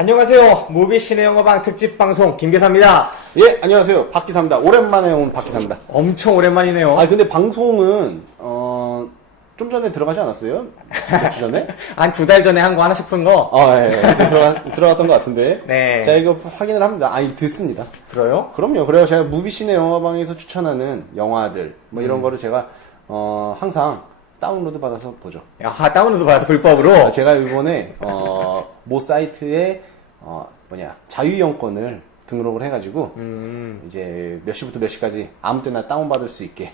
안녕하세요. 무비신의 영화방 특집 방송 김계사입니다. 예, 안녕하세요. 박기사입니다. 오랜만에 온 박기사입니다. 엄청 오랜만이네요. 근데 방송은, 좀 전에 들어가지 않았어요? 몇 주 전에? 한 2달 전에 한 거 하나씩 푼 거. 예. 들어갔던 것 같은데. 네. 제가 이거 확인을 합니다. 듣습니다. 들어요? 그럼요. 그래요. 제가 무비신의 영화방에서 추천하는 영화들, 뭐 이런 거를 제가, 항상 다운로드 받아서 보죠. 다운로드 받아서 불법으로? 제가 이번에, 모 사이트에, 자유이용권을 등록을 해가지고, 이제 몇 시부터 몇 시까지 아무 때나 다운받을 수 있게.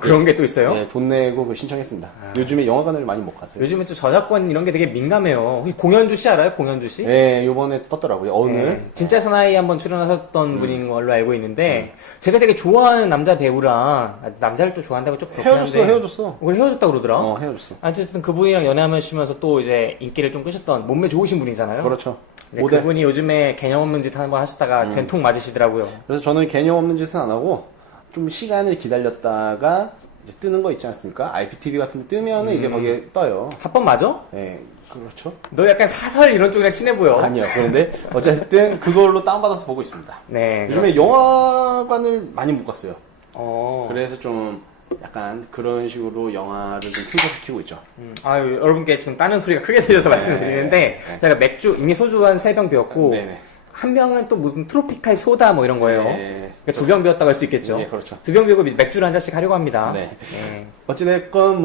그런 게 또 있어요? 네, 돈 내고 신청했습니다. 요즘에 영화관을 많이 못 갔어요. 요즘에 또 저작권 이런 게 되게 민감해요. 혹시 공현주 씨 알아요? 공현주 씨? 네, 요번에 떴더라고요. 오늘. 진짜 사나이 한번 출연하셨던 분인 걸로 알고 있는데, 제가 되게 좋아하는 남자 배우랑, 남자를 또 좋아한다고 좀 그렇긴 한데. 헤어졌어. 우리 헤어졌다고 그러더라? 헤어졌어. 어쨌든 그분이랑 연애하시면서 또 이제 인기를 좀 끄셨던 몸매 좋으신 분이잖아요. 그렇죠. 네, 그분이 요즘에 개념 없는 짓 한번 하시다가 된통 맞으시더라고요. 그래서 저는 개념 없는 짓은 안 하고, 좀 시간을 기다렸다가, 이제 뜨는 거 있지 않습니까? IPTV 같은 데 뜨면은 이제 거기에 떠요. 합법 맞아? 네, 그렇죠. 너 약간 사설 이런 쪽이랑 친해 보여. 아니요. 그런데, 어쨌든, 그걸로 다운받아서 보고 있습니다. 네. 요즘에 영화관을 많이 못 갔어요. 어. 그래서 좀, 약간 그런 식으로 영화를 좀 충족시키고 있죠. 여러분께 지금 따는 소리가 크게 들려서 말씀드리는데, 제가 맥주, 이미 소주 한 3병 비웠고, 네네. 한 병은 또 무슨 트로피칼 소다 뭐 이런 거예요. 네. 그러니까 2병 비웠다고 할 수 있겠죠. 네, 그렇죠. 2병 비우고 맥주를 한 잔씩 하려고 합니다. 네. 네. 어찌됐건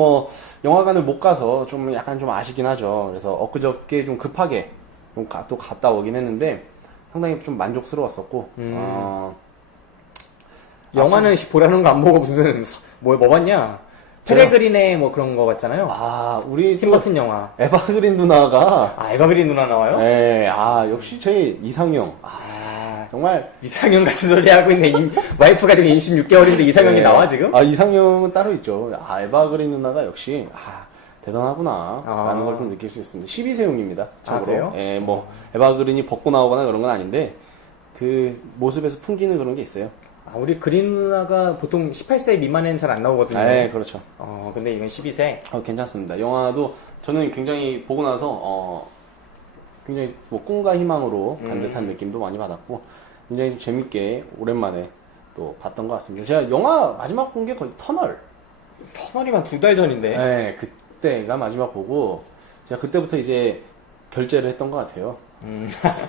영화관을 못 가서 좀 약간 좀 아쉽긴 하죠. 그래서 엊그저께 좀 급하게 또 갔다 오긴 했는데 상당히 좀 만족스러웠었고 영화는 보라는 거 안 보고 무슨, 뭐 봤냐? 페레그린의 뭐 그런 거 같잖아요. 우리 팀버튼 영화. 에바그린 누나가 에바그린 누나 나와요? 네, 역시 제 이상형. 정말 이상형 같은 소리 하고 있네. 와이프가 지금 임신 6개월인데 이상형이 나와 지금? 이상형은 따로 있죠. 에바그린 누나가 역시 대단하구나 라는 걸 좀 느낄 수 있습니다. 12세용입니다. 참고로. 그래요? 예, 에바그린이 벗고 나오거나 그런 건 아닌데 그 모습에서 풍기는 그런 게 있어요. 우리 그린 누나가 보통 18세 미만에는 잘 안 나오거든요. 네, 그렇죠. 근데 이건 12세. 괜찮습니다. 영화도 저는 굉장히 보고 나서 굉장히 꿈과 희망으로 간 듯한 느낌도 많이 받았고 굉장히 좀 재밌게 오랜만에 또 봤던 것 같습니다. 제가 영화 마지막 본 게 거의 터널. 터널이만 2달 전인데. 네, 그때가 마지막 보고 제가 그때부터 이제 결제를 했던 것 같아요. 그래서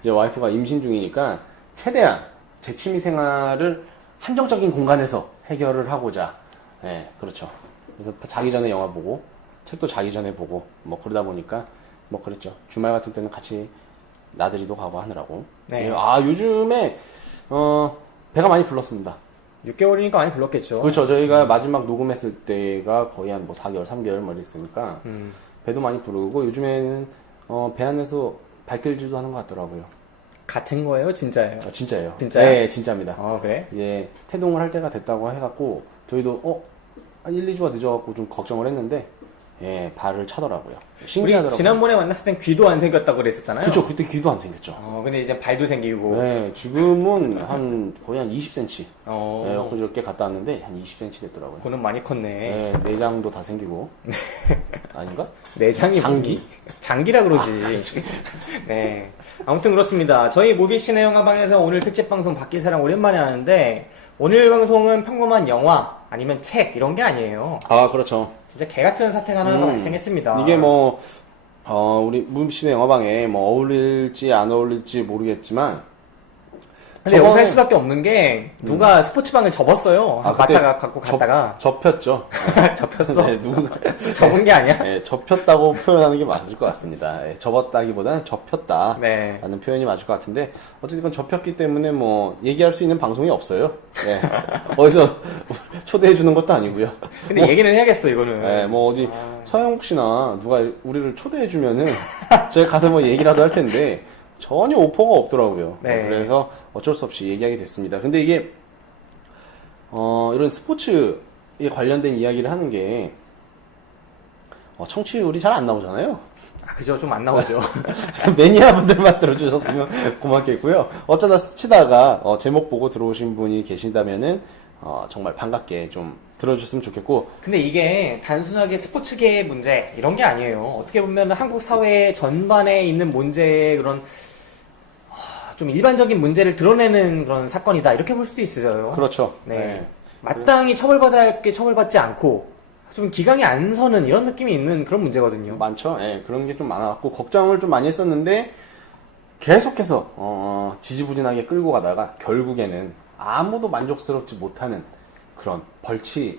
이제 와이프가 임신 중이니까 최대한 제 취미 생활을 한정적인 공간에서 해결을 하고자. 네, 그렇죠. 그래서 자기 전에 영화 보고 책도 자기 전에 보고 그러다 보니까 그랬죠. 주말 같은 때는 같이 나들이도 가고 하느라고. 네. 요즘에 배가 많이 불렀습니다. 6개월이니까 많이 불렀겠죠. 그렇죠. 저희가 마지막 녹음했을 때가 거의 한 4개월, 3개월 이랬으니까 배도 많이 부르고 요즘에는 배 안에서 발길질도 하는 것 같더라고요. 같은 거예요? 진짜예요? 진짜예요. 진짜요? 네, 진짜입니다. 그래? 이제 태동을 할 때가 됐다고 해갖고 저희도 한 1, 2주가 늦어갖고 좀 걱정을 했는데 발을 차더라고요. 우리 신기하더라고요. 지난번에 만났을 땐 귀도 안 생겼다고 그랬었잖아요. 그쵸, 그때 귀도 안 생겼죠. 근데 이제 발도 생기고. 네, 지금은 거의 한 20cm. 어. 엊그저께 갔다 왔는데 한 20cm 됐더라고요. 그거는 많이 컸네. 네, 내장도 다 생기고. 아닌가? 내장이 장기? 장기라 그러지. 네. 아무튼 그렇습니다. 저희 무비신의 영화방에서 오늘 특집 방송 박기사랑 오랜만에 하는데 오늘 방송은 평범한 영화 아니면 책 이런 게 아니에요. 그렇죠. 진짜 개 같은 사태가 하나 발생했습니다. 이게 우리 무비신의 영화방에 어울릴지 안 어울릴지 모르겠지만 근데 여기서 할 수밖에 없는 게 누가 스포츠방을 접었어요. 그때 갖고 갔다가 접혔죠. 접혔어. 네, 누군가 접은 게 아니야. 네, 접혔다고 표현하는 게 맞을 것 같습니다. 접었다기보다는 접혔다 네. 라는 표현이 맞을 것 같은데 어쨌든 접혔기 때문에 얘기할 수 있는 방송이 없어요. 네. 어디서 초대해 주는 것도 아니고요. 근데 얘기는 해야겠어 이거는. 네, 어디 서영욱 씨나 누가 우리를 초대해 주면은 제가 가서 얘기라도 할 텐데 전혀 오퍼가 없더라고요. 네. 그래서 어쩔 수 없이 얘기하게 됐습니다. 근데 이게 이런 스포츠에 관련된 이야기를 하는 게 청취율이 잘 안 나오잖아요. 그죠? 좀 안 나오죠. 그래서 매니아 분들만 들어주셨으면 고맙겠고요. 어쩌다 스치다가 제목 보고 들어오신 분이 계신다면은 정말 반갑게 좀 들어줬으면 좋겠고. 근데 이게 단순하게 스포츠계의 문제 이런 게 아니에요. 어떻게 보면 한국 사회 전반에 있는 문제의 그런 좀 일반적인 문제를 드러내는 그런 사건이다 이렇게 볼 수도 있어요. 그렇죠. 네. 네. 마땅히 처벌받아야 할 게 처벌받지 않고 좀 기강이 안 서는 이런 느낌이 있는 그런 문제거든요. 많죠. 예, 그런 게 좀 많아갖고 걱정을 좀 많이 했었는데 계속해서 지지부진하게 끌고 가다가 결국에는 아무도 만족스럽지 못하는 그런 벌칙을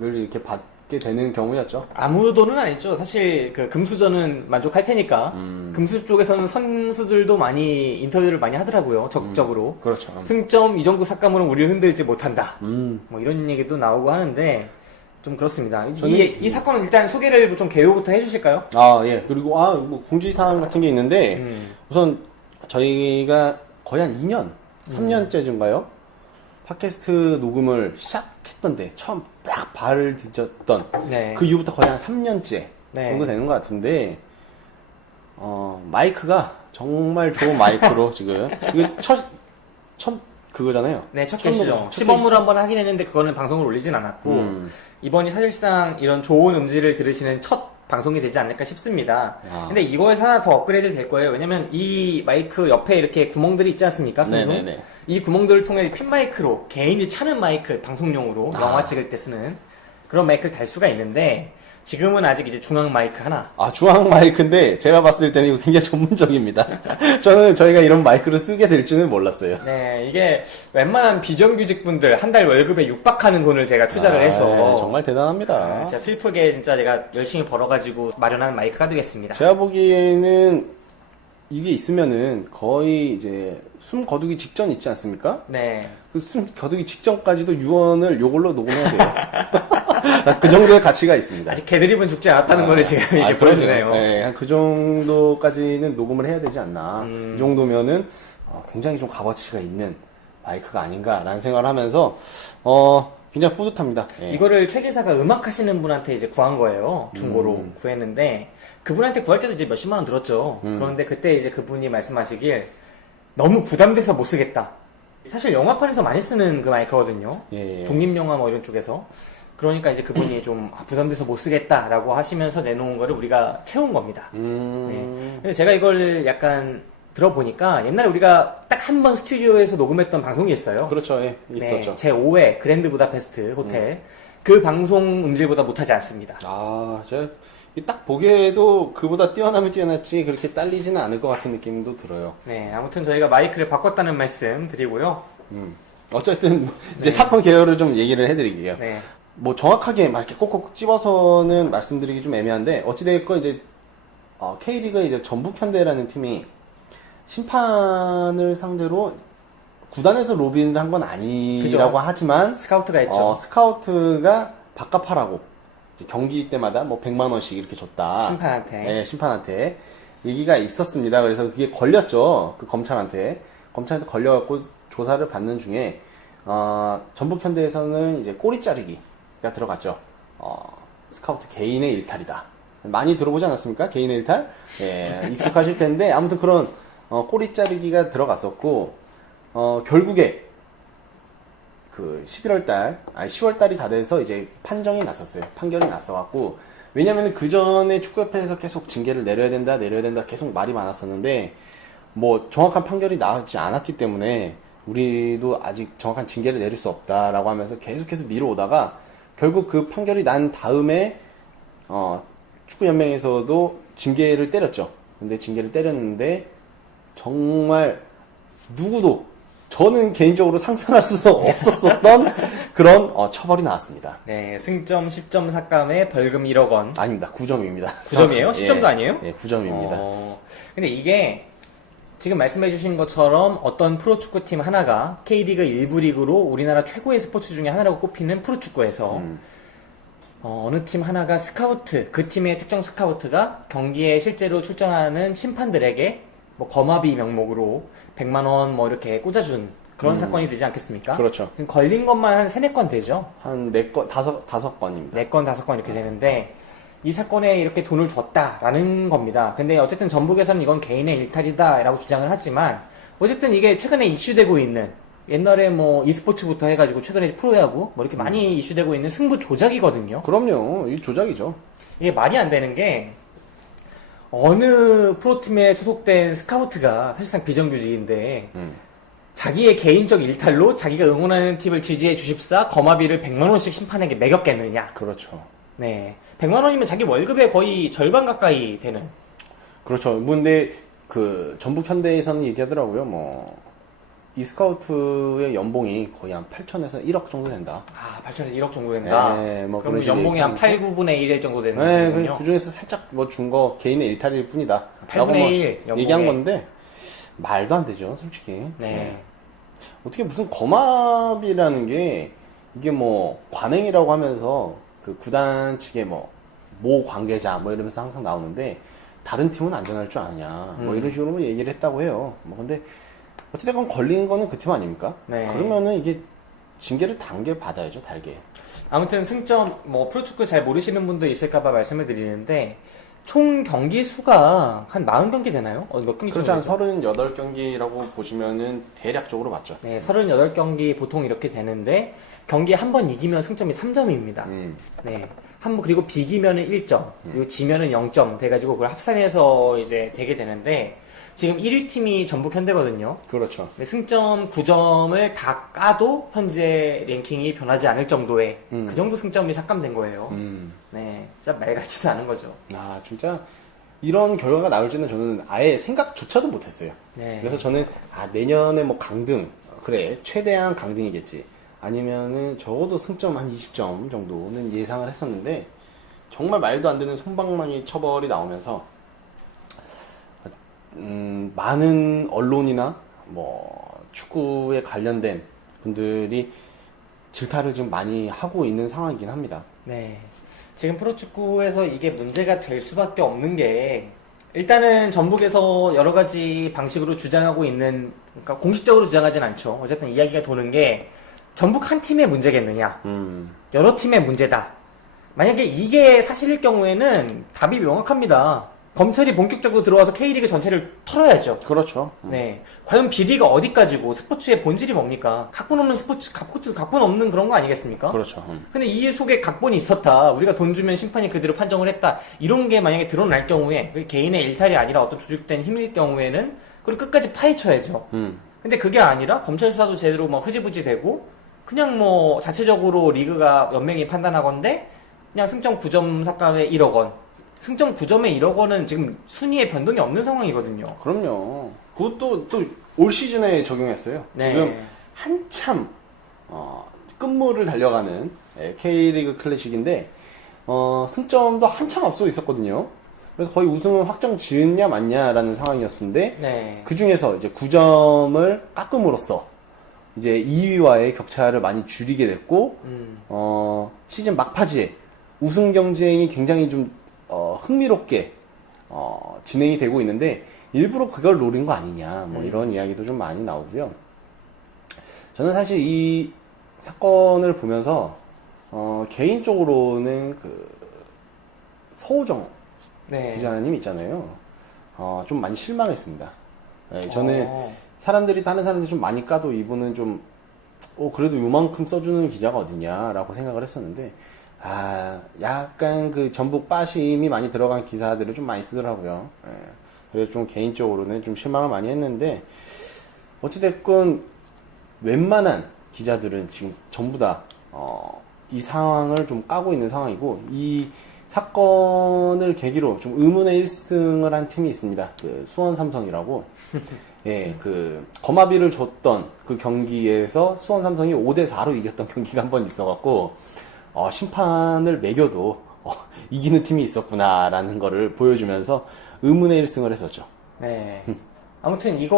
이렇게 받게 되는 경우였죠. 아무도는 아니죠. 사실 그 금수저는 만족할 테니까 금수 쪽에서는 선수들도 많이 인터뷰를 많이 하더라고요. 적극적으로. 그렇죠. 승점 이 정도 삭감으로는 우리를 흔들지 못한다. 뭐 이런 얘기도 나오고 하는데 좀 그렇습니다. 이 사건은 일단 소개를 좀 개요부터 해주실까요? 예. 그리고 뭐 공지사항 같은 게 있는데 우선 저희가 거의 한 2년, 3년째인가요? 팟캐스트 녹음을 시작했던데 처음 딱 발을 디뎠던 네. 그 이후부터 거의 한 3년째 네. 정도 되는 것 같은데 마이크가 정말 좋은 마이크로 지금 이거 첫 그거잖아요. 네, 첫 첫 게시죠. 녹음, 첫 시범으로 한번 하긴 했는데 그거는 방송을 올리진 않았고 이번이 사실상 이런 좋은 음질을 들으시는 첫 방송이 되지 않을까 싶습니다. 근데 이거에서 하나 더 업그레이드 될 거예요. 왜냐면 이 마이크 옆에 이렇게 구멍들이 있지 않습니까? 네네네. 이 구멍들을 통해 핀 마이크로 개인이 차는 마이크 방송용으로 영화 찍을 때 쓰는 그런 마이크를 달 수가 있는데 지금은 아직 이제 중앙 마이크 하나. 중앙 마이크인데 제가 봤을 때는 이거 굉장히 전문적입니다. 저는 저희가 이런 마이크를 쓰게 될 줄은 몰랐어요. 네, 이게 웬만한 비정규직 분들 한 달 월급에 육박하는 돈을 제가 투자를 해서 네, 정말 대단합니다. 진짜 슬프게 진짜 제가 열심히 벌어가지고 마련한 마이크가 되겠습니다. 제가 보기에는 이게 있으면은 거의 이제 숨 거두기 직전 있지 않습니까? 네. 그 숨 거두기 직전까지도 유언을 요걸로 녹음해야 돼요. 그 정도의 가치가 있습니다. 아직 개드립은 죽지 않았다는 걸 지금 이게 보여주네요. 네, 한 그 정도까지는 녹음을 해야 되지 않나. 이 정도면은 굉장히 좀 값어치가 있는 마이크가 아닌가라는 생각을 하면서 굉장히 뿌듯합니다. 예. 이거를 최 기사가 음악 하시는 분한테 이제 구한 거예요. 중고로 구했는데 그분한테 구할 때도 이제 몇십만 원 들었죠. 그런데 그때 이제 그분이 말씀하시길 너무 부담돼서 못 쓰겠다. 사실 영화판에서 많이 쓰는 그 마이크거든요. 예. 독립영화 뭐 이런 쪽에서. 그러니까 이제 그분이 좀 부담돼서 못 쓰겠다라고 하시면서 내놓은 거를 우리가 채운 겁니다. 네. 근데 제가 이걸 약간 들어보니까 옛날에 우리가 딱 한 번 스튜디오에서 녹음했던 방송이 있어요. 그렇죠. 예, 있었죠. 네, 제 5회 그랜드 부다페스트 호텔. 그 방송 음질보다 못하지 않습니다. 제가 딱 보기에도 그보다 뛰어나면 뛰어났지 그렇게 딸리지는 않을 것 같은 느낌도 들어요. 네, 아무튼 저희가 마이크를 바꿨다는 말씀 드리고요. 어쨌든 이제 사건 개요를 좀 얘기를 해드릴게요. 네. 뭐 정확하게 막 이렇게 꼭꼭 집어서는 말씀드리기 좀 애매한데 어찌됐건 이제 K리그 이제 전북현대라는 팀이 심판을 상대로 구단에서 로비를 한 건 아니라고 하지만 스카우트가 했죠. 스카우트가 밥값하라고 경기 때마다 뭐 100만 원씩 이렇게 줬다. 심판한테. 네, 심판한테 얘기가 있었습니다. 그래서 그게 걸렸죠. 그 검찰한테 걸려갖고 조사를 받는 중에 전북현대에서는 이제 꼬리 자르기가 들어갔죠. 스카우트 개인의 일탈이다. 많이 들어보지 않았습니까? 개인의 일탈? 예, 익숙하실 텐데 아무튼 그런 꼬리 자르기가 들어갔었고 결국에 그 10월 달이 다 돼서 이제 판정이 났었어요. 판결이 났어갖고 왜냐면은 그 전에 축구협회에서 계속 징계를 내려야 된다 계속 말이 많았었는데 뭐 정확한 판결이 나오지 않았기 때문에 우리도 아직 정확한 징계를 내릴 수 없다라고 하면서 계속해서 미뤄오다가 결국 그 판결이 난 다음에 축구연맹에서도 징계를 때렸죠. 근데 징계를 때렸는데 정말 누구도 저는 개인적으로 상상할 수 없었던 그런 처벌이 나왔습니다. 네, 승점 10점 삭감에 벌금 1억 원. 아닙니다. 9점입니다. 9점이에요? 10점도 아니에요? 예, 9점입니다. 근데 이게 지금 말씀해주신 것처럼 어떤 프로축구팀 하나가 K리그 1부 리그로 우리나라 최고의 스포츠 중에 하나라고 꼽히는 프로축구에서 어느 팀 하나가 스카우트, 그 팀의 특정 스카우트가 경기에 실제로 출전하는 심판들에게 뭐 거마비 명목으로 100만 원 뭐 이렇게 꽂아준 그런 사건이 되지 않겠습니까? 그렇죠. 지금 걸린 것만 한 3, 4건 되죠? 한 4건, 5건입니다. 4건, 5건 이렇게 되는데 이 사건에 이렇게 돈을 줬다라는 겁니다. 근데 어쨌든 전북에서는 이건 개인의 일탈이다라고 주장을 하지만 어쨌든 이게 최근에 이슈되고 있는 옛날에 뭐 e스포츠부터 해가지고 최근에 프로야구 뭐 이렇게 많이 이슈되고 있는 승부 조작이거든요. 그럼요. 이 조작이죠. 이게 말이 안 되는 게 어느 프로팀에 소속된 스카우트가 사실상 비정규직인데 자기의 개인적 일탈로 자기가 응원하는 팀을 지지해 주십사 거마비를 100만 원씩 심판에게 매겼겠느냐. 그렇죠. 네. 100만 원이면 자기 월급의 거의 절반 가까이 되는. 그렇죠. 근데 그 전북 현대에서는 얘기하더라고요. 뭐 이스카우트의 연봉이 거의 한 8천에서 1억 정도 된다. 아, 8천에서 1억 정도 된다. 네, 뭐 그럼 그런 식으로 연봉이 한 얘기하면서. 8, 9분의 1 정도 되는 네, 거군요. 그 중에서 살짝 뭐 준 거 개인의 일탈일 뿐이다. 8분의 라고 뭐 1 연봉에. 얘기한 건데 말도 안 되죠, 솔직히. 네. 어떻게 무슨 거마비라는 게 이게 뭐 관행이라고 하면서 그 구단 측의 모 관계자 뭐 이러면서 항상 나오는데 다른 팀은 안전할 줄 아느냐 뭐 이런 식으로 뭐 얘기를 했다고 해요. 뭐 근데 어찌됐건 걸린 거는 그 팀 아닙니까? 네. 그러면은 이게 징계를 단계 받아야죠, 달게. 아무튼 승점, 뭐, 프로축구 잘 모르시는 분도 있을까봐 말씀을 드리는데, 총 경기 수가 한 40경기 되나요? 몇 경기 그렇죠. 한 정도 되죠? 38경기라고 보시면은 대략적으로 맞죠. 네, 38경기 보통 이렇게 되는데, 경기 한 번 이기면 승점이 3점입니다. 네. 그리고 비기면은 1점, 그리고 지면은 0점 돼가지고 그걸 합산해서 이제 되게 되는데, 지금 1위 팀이 전북 현대거든요. 그렇죠. 네, 승점 9점을 다 까도 현재 랭킹이 변하지 않을 정도의 그 정도 승점이 삭감된 거예요. 네, 진짜 말 같지도 않은 거죠. 아, 진짜 이런 결과가 나올지는 저는 아예 생각조차도 못했어요. 네. 그래서 저는 내년에 뭐 강등, 그래 최대한 강등이겠지. 아니면은 적어도 승점 한 20점 정도는 예상을 했었는데 정말 말도 안 되는 솜방망이 처벌이 나오면서 많은 언론이나 뭐 축구에 관련된 분들이 질타를 지금 많이 하고 있는 상황이긴 합니다. 네. 지금 프로축구에서 이게 문제가 될 수밖에 없는 게 일단은 전북에서 여러 가지 방식으로 주장하고 있는, 그러니까 공식적으로 주장하진 않죠. 어쨌든 이야기가 도는 게 전북 한 팀의 문제겠느냐, 여러 팀의 문제다. 만약에 이게 사실일 경우에는 답이 명확합니다. 검찰이 본격적으로 들어와서 K리그 전체를 털어야죠. 그렇죠. 네. 과연 비리가 어디까지고 스포츠의 본질이 뭡니까? 각본 없는 스포츠, 각본 없는 그런 거 아니겠습니까? 그렇죠. 근데 이 속에 각본이 있었다. 우리가 돈 주면 심판이 그대로 판정을 했다. 이런 게 만약에 드러날 경우에, 그 개인의 일탈이 아니라 어떤 조직된 힘일 경우에는 그걸 끝까지 파헤쳐야죠. 근데 그게 아니라 검찰 수사도 제대로 뭐 흐지부지 되고, 그냥 뭐 자체적으로 리그가 연맹이 판단하건데, 그냥 승점 9점 삭감에 1억 원. 승점 9점에 1억 원은 지금 순위에 변동이 없는 상황이거든요. 그럼요. 그것도 또 올 시즌에 적용했어요. 네. 지금 한참 끝물을 달려가는 K리그 클래식인데 승점도 한참 앞서 있었거든요. 그래서 거의 우승은 확정 지었냐 맞냐라는 상황이었는데 네. 그 중에서 이제 9점을 깎음으로써 이제 2위와의 격차를 많이 줄이게 됐고 시즌 막바지에 우승 경쟁이 굉장히 좀 흥미롭게 진행이 되고 있는데 일부러 그걸 노린 거 아니냐 뭐 이런 이야기도 좀 많이 나오고요. 저는 사실 이 사건을 보면서 개인적으로는 그 서호정 네. 기자님 있잖아요. 좀 많이 실망했습니다. 네, 저는 사람들이 다른 사람들이 좀 많이 까도 이분은 좀 그래도 요만큼 써주는 기자가 어딨냐라고 생각을 했었는데 약간 그 전북 빠심이 많이 들어간 기사들을 좀 많이 쓰더라고요. 예. 그래서 좀 개인적으로는 좀 실망을 많이 했는데, 어찌됐건, 웬만한 기자들은 지금 전부 다, 이 상황을 좀 까고 있는 상황이고, 이 사건을 계기로 좀 의문의 1승을 한 팀이 있습니다. 그 수원 삼성이라고. 예, 그, 거마비를 줬던 그 경기에서 수원 삼성이 5대4로 이겼던 경기가 한 번 있어갖고, 심판을 매겨도 이기는 팀이 있었구나라는 거를 보여주면서 의문의 1승을 했었죠. 네. 아무튼 이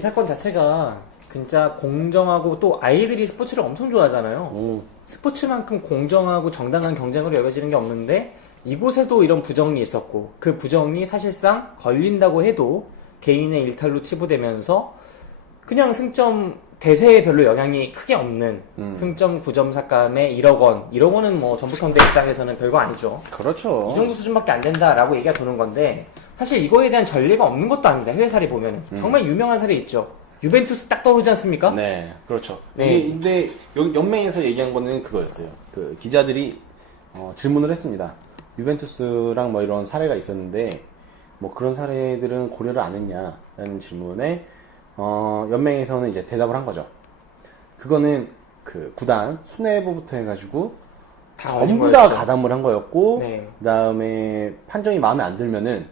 사건 자체가 진짜 공정하고 또 아이들이 스포츠를 엄청 좋아하잖아요. 스포츠만큼 공정하고 정당한 경쟁으로 여겨지는 게 없는데 이곳에도 이런 부정이 있었고 그 부정이 사실상 걸린다고 해도 개인의 일탈로 치부되면서 그냥 승점 대세에 별로 영향이 크게 없는 승점 9점 삭감에 1억 원. 1억 원은 뭐 전북현대 입장에서는 별거 아니죠. 그렇죠. 이 정도 수준밖에 안 된다라고 얘기가 도는 건데 사실 이거에 대한 전례가 없는 것도 아닙니다. 해외 사례 보면은 정말 유명한 사례 있죠. 유벤투스 딱 떠오르지 않습니까? 네, 그렇죠. 네. 이게 근데 여기 연맹에서 얘기한 거는 그거였어요. 그 기자들이 질문을 했습니다. 유벤투스랑 뭐 이런 사례가 있었는데 뭐 그런 사례들은 고려를 안 했냐라는 질문에 연맹에서는 이제 대답을 한 거죠. 그거는 그 구단 수뇌부부터 해가지고 전부 다 가담을 한 거였고, 네. 그다음에 판정이 마음에 안 들면은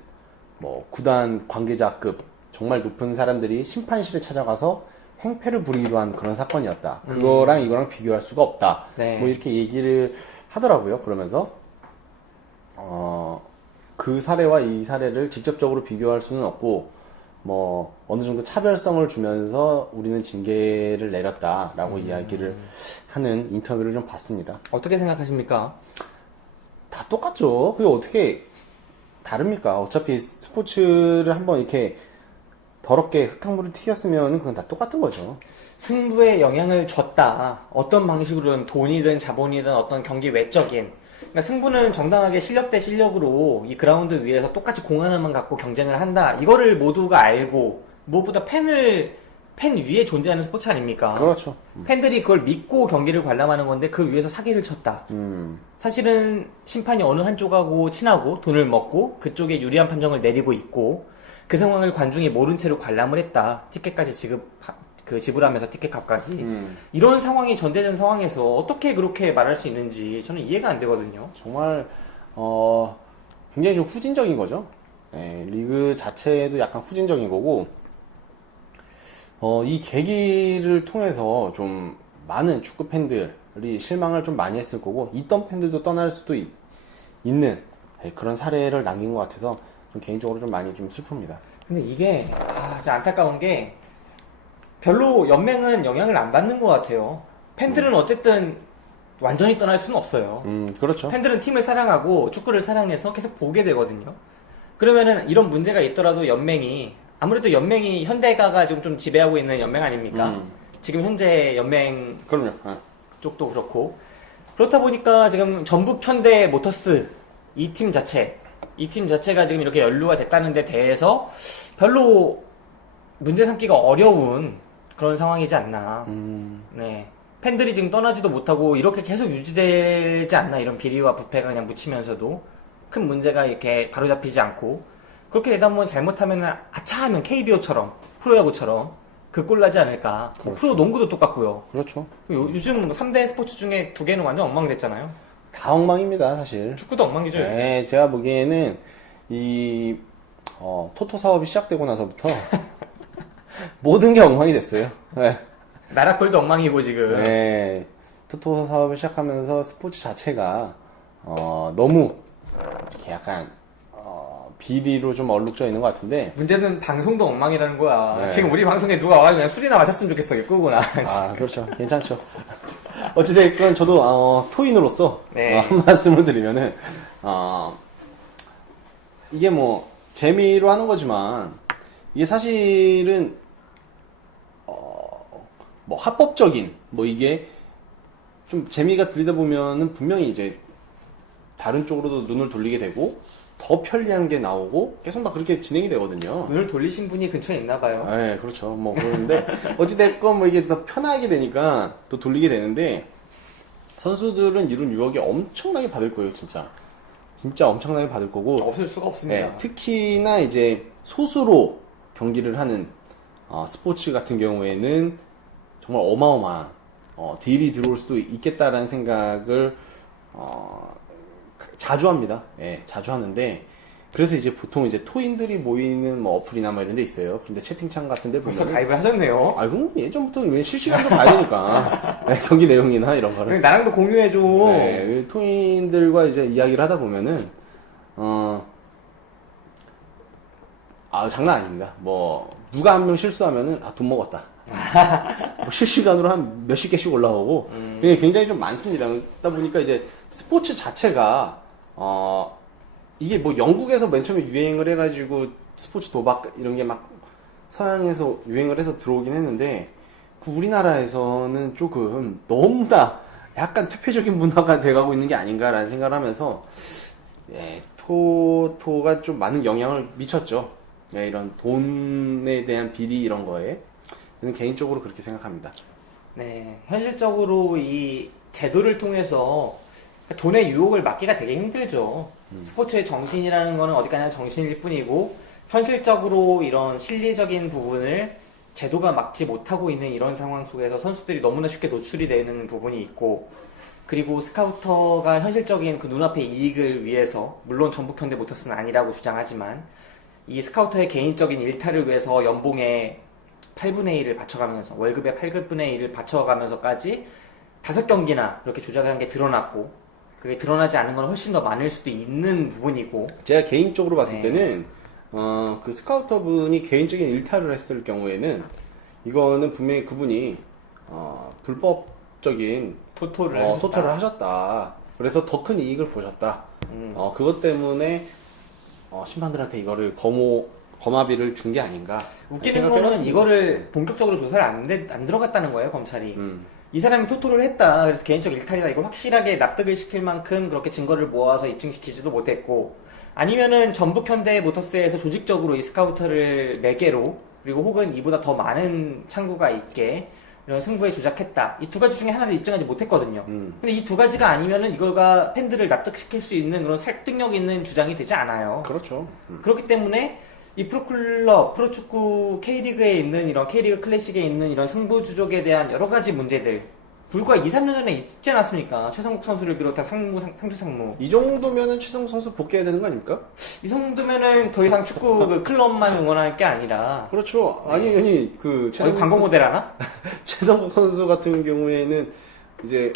뭐 구단 관계자급 정말 높은 사람들이 심판실에 찾아가서 행패를 부리기도 한 그런 사건이었다. 그거랑 이거랑 비교할 수가 없다. 네. 뭐 이렇게 얘기를 하더라고요. 그러면서 그 사례와 이 사례를 직접적으로 비교할 수는 없고, 뭐 어느 정도 차별성을 주면서 우리는 징계를 내렸다라고 이야기를 하는 인터뷰를 좀 봤습니다. 어떻게 생각하십니까? 다 똑같죠. 그게 어떻게 다릅니까? 어차피 스포츠를 한번 이렇게 더럽게 흙탕물을 튀겼으면 그건 다 똑같은 거죠. 승부에 영향을 줬다. 어떤 방식으로든 돈이든 자본이든 어떤 경기 외적인. 그러니까 승부는 정당하게 실력 대 실력으로 이 그라운드 위에서 똑같이 공 하나만 갖고 경쟁을 한다. 이거를 모두가 알고 무엇보다 팬 위에 존재하는 스포츠 아닙니까? 그렇죠. 팬들이 그걸 믿고 경기를 관람하는 건데 그 위에서 사기를 쳤다. 사실은 심판이 어느 한쪽하고 친하고 돈을 먹고 그쪽에 유리한 판정을 내리고 있고 그 상황을 관중이 모른 채로 관람을 했다. 티켓까지 지불하면서 티켓 값까지. 이런 상황이 전개된 상황에서 어떻게 그렇게 말할 수 있는지 저는 이해가 안 되거든요. 정말 굉장히 좀 후진적인 거죠. 예, 리그 자체도 약간 후진적인 거고 이 계기를 통해서 좀 많은 축구 팬들이 실망을 좀 많이 했을 거고 있던 팬들도 떠날 수도 있는 그런 사례를 남긴 것 같아서 좀 개인적으로 좀 많이 좀 슬픕니다. 근데 이게 진짜 안타까운 게 별로 연맹은 영향을 안 받는 것 같아요. 팬들은 어쨌든 완전히 떠날 수는 없어요. 그렇죠. 팬들은 팀을 사랑하고 축구를 사랑해서 계속 보게 되거든요. 그러면은 이런 문제가 있더라도 아무래도 연맹이 현대가가 지금 좀 지배하고 있는 연맹 아닙니까? 지금 현재 연맹 그럼요. 쪽도 그렇고 그렇다 보니까 지금 전북 현대 모터스 이 팀 자체가 지금 이렇게 연루가 됐다는 데 대해서 별로 문제 삼기가 어려운 그런 상황이지 않나. 네. 팬들이 지금 떠나지도 못하고 이렇게 계속 유지되지 않나. 이런 비리와 부패가 그냥 묻히면서도 큰 문제가 이렇게 바로잡히지 않고 그렇게 되다 보면 잘못하면 아차하면 KBO처럼 프로야구처럼 그 꼴 나지 않을까. 그렇죠. 프로 농구도 똑같고요. 그렇죠. 요즘 3대 스포츠 중에 2개는 완전 엉망됐잖아요. 다 엉망입니다, 사실. 축구도 엉망이죠. 요즘. 네, 제가 보기에는 토토 사업이 시작되고 나서부터 모든 게 엉망이 됐어요. 네. 나락골도 엉망이고 지금. 네. 토토 사업을 시작하면서 스포츠 자체가 너무 이렇게 약간 비리로 좀 얼룩져 있는 것 같은데. 문제는 방송도 엉망이라는 거야. 네. 지금 우리 방송에 누가 와서 그냥 술이나 마셨으면 좋겠어. 끄고 나. 그렇죠. 괜찮죠. 어찌됐건 저도 토인으로서 네. 한 말씀을 드리면은 이게 뭐 재미로 하는 거지만 이게 사실은 뭐 합법적인 뭐 이게 좀 재미가 들리다 보면은 분명히 이제 다른 쪽으로도 눈을 돌리게 되고 더 편리한 게 나오고 계속 막 그렇게 진행이 되거든요. 눈을 돌리신 분이 근처에 있나 봐요. 네, 그렇죠. 뭐 그런데 어찌됐건 뭐 이게 더 편하게 되니까 또 돌리게 되는데 선수들은 이런 유혹이 엄청나게 받을 거예요, 진짜. 진짜 엄청나게 받을 거고. 없을 수가 없습니다. 네, 특히나 이제 소수로 경기를 하는 스포츠 같은 경우에는 정말 어마어마한 딜이 들어올 수도 있겠다라는 생각을 자주 합니다. 예, 자주 하는데 그래서 이제 보통 이제 토인들이 모이는 뭐 어플이나 뭐 이런 데 있어요. 그런데 채팅창 같은 데 벌써 보면 가입을 하셨네요. 그럼 예전부터 왜 실시간으로 봐야 되니까 네, 경기 내용이나 이런 거를 나랑도 공유해줘. 네, 토인들과 이제 이야기를 하다 보면은 장난 아닙니다. 뭐 누가 한 명 실수하면은 돈 먹었다. 뭐 실시간으로 한 몇십 개씩 올라오고 그게 굉장히 좀 많습니다. 그러다 보니까 이제 스포츠 자체가 이게 뭐 영국에서 맨 처음에 유행을 해가지고 스포츠 도박 이런 게 막 서양에서 유행을 해서 들어오긴 했는데 그 우리나라에서는 조금 너무나 약간 퇴폐적인 문화가 돼가고 있는 게 아닌가라는 생각을 하면서 토가 좀 많은 영향을 미쳤죠. 이런 돈에 대한 비리 이런 거에. 저는 개인적으로 그렇게 생각합니다. 네, 현실적으로 이 제도를 통해서 돈의 유혹을 막기가 되게 힘들죠. 스포츠의 정신이라는 거는 어디까지나 정신일 뿐이고, 현실적으로 이런 실리적인 부분을 제도가 막지 못하고 있는 이런 상황 속에서 선수들이 너무나 쉽게 노출이 되는 부분이 있고, 그리고 스카우터가 현실적인 그 눈앞의 이익을 위해서, 물론 전북 현대모터스는 아니라고 주장하지만, 이 스카우터의 개인적인 일탈을 위해서 연봉의 8분의 1을 받쳐가면서, 월급의 8분의 1을 받쳐가면서까지 5경기나 이렇게 조작을 한 게 드러났고, 그게 드러나지 않은 건 훨씬 더 많을 수도 있는 부분이고. 제가 개인적으로 봤을 네. 때는 그 스카우터 분이 개인적인 일탈을 했을 경우에는 이거는 분명히 그분이 불법적인 토토를 토탈을 하셨다. 그래서 더 큰 이익을 보셨다. 그것 때문에 심판들한테 이거를 거마비를 준 게 아닌가. 웃기는 거는 이거를 본격적으로 조사를 안 들어갔다는 거예요, 검찰이. 이 사람이 토토를 했다. 그래서 개인적 일탈이다. 이걸 확실하게 납득을 시킬 만큼 그렇게 증거를 모아서 입증시키지도 못했고, 아니면은 전북 현대 모터스에서 조직적으로 이 스카우터를 4개로, 그리고 혹은 이보다 더 많은 창구가 있게 이런 승부에 조작했다. 이 두 가지 중에 하나를 입증하지 못했거든요. 근데 이 두 가지가 아니면은 이걸가 팬들을 납득시킬 수 있는 그런 설득력 있는 주장이 되지 않아요. 그렇죠. 그렇기 때문에 이 프로클럽, 프로축구 K리그에 있는 이런 K리그 클래식에 있는 이런 승부주족에 대한 여러 가지 문제들, 불과 2, 3년 전에 있지 않았습니까? 최성국 선수를 비롯한 상주 상무. 이 정도면은 최성 선수 복귀해야 되는 거 아닙니까? 이 정도면은 더 이상 축구 그 클럽만 응원할 게 아니라. 그렇죠. 아니 그 광고 모델 하나? 최성국 선수 같은 경우에는 이제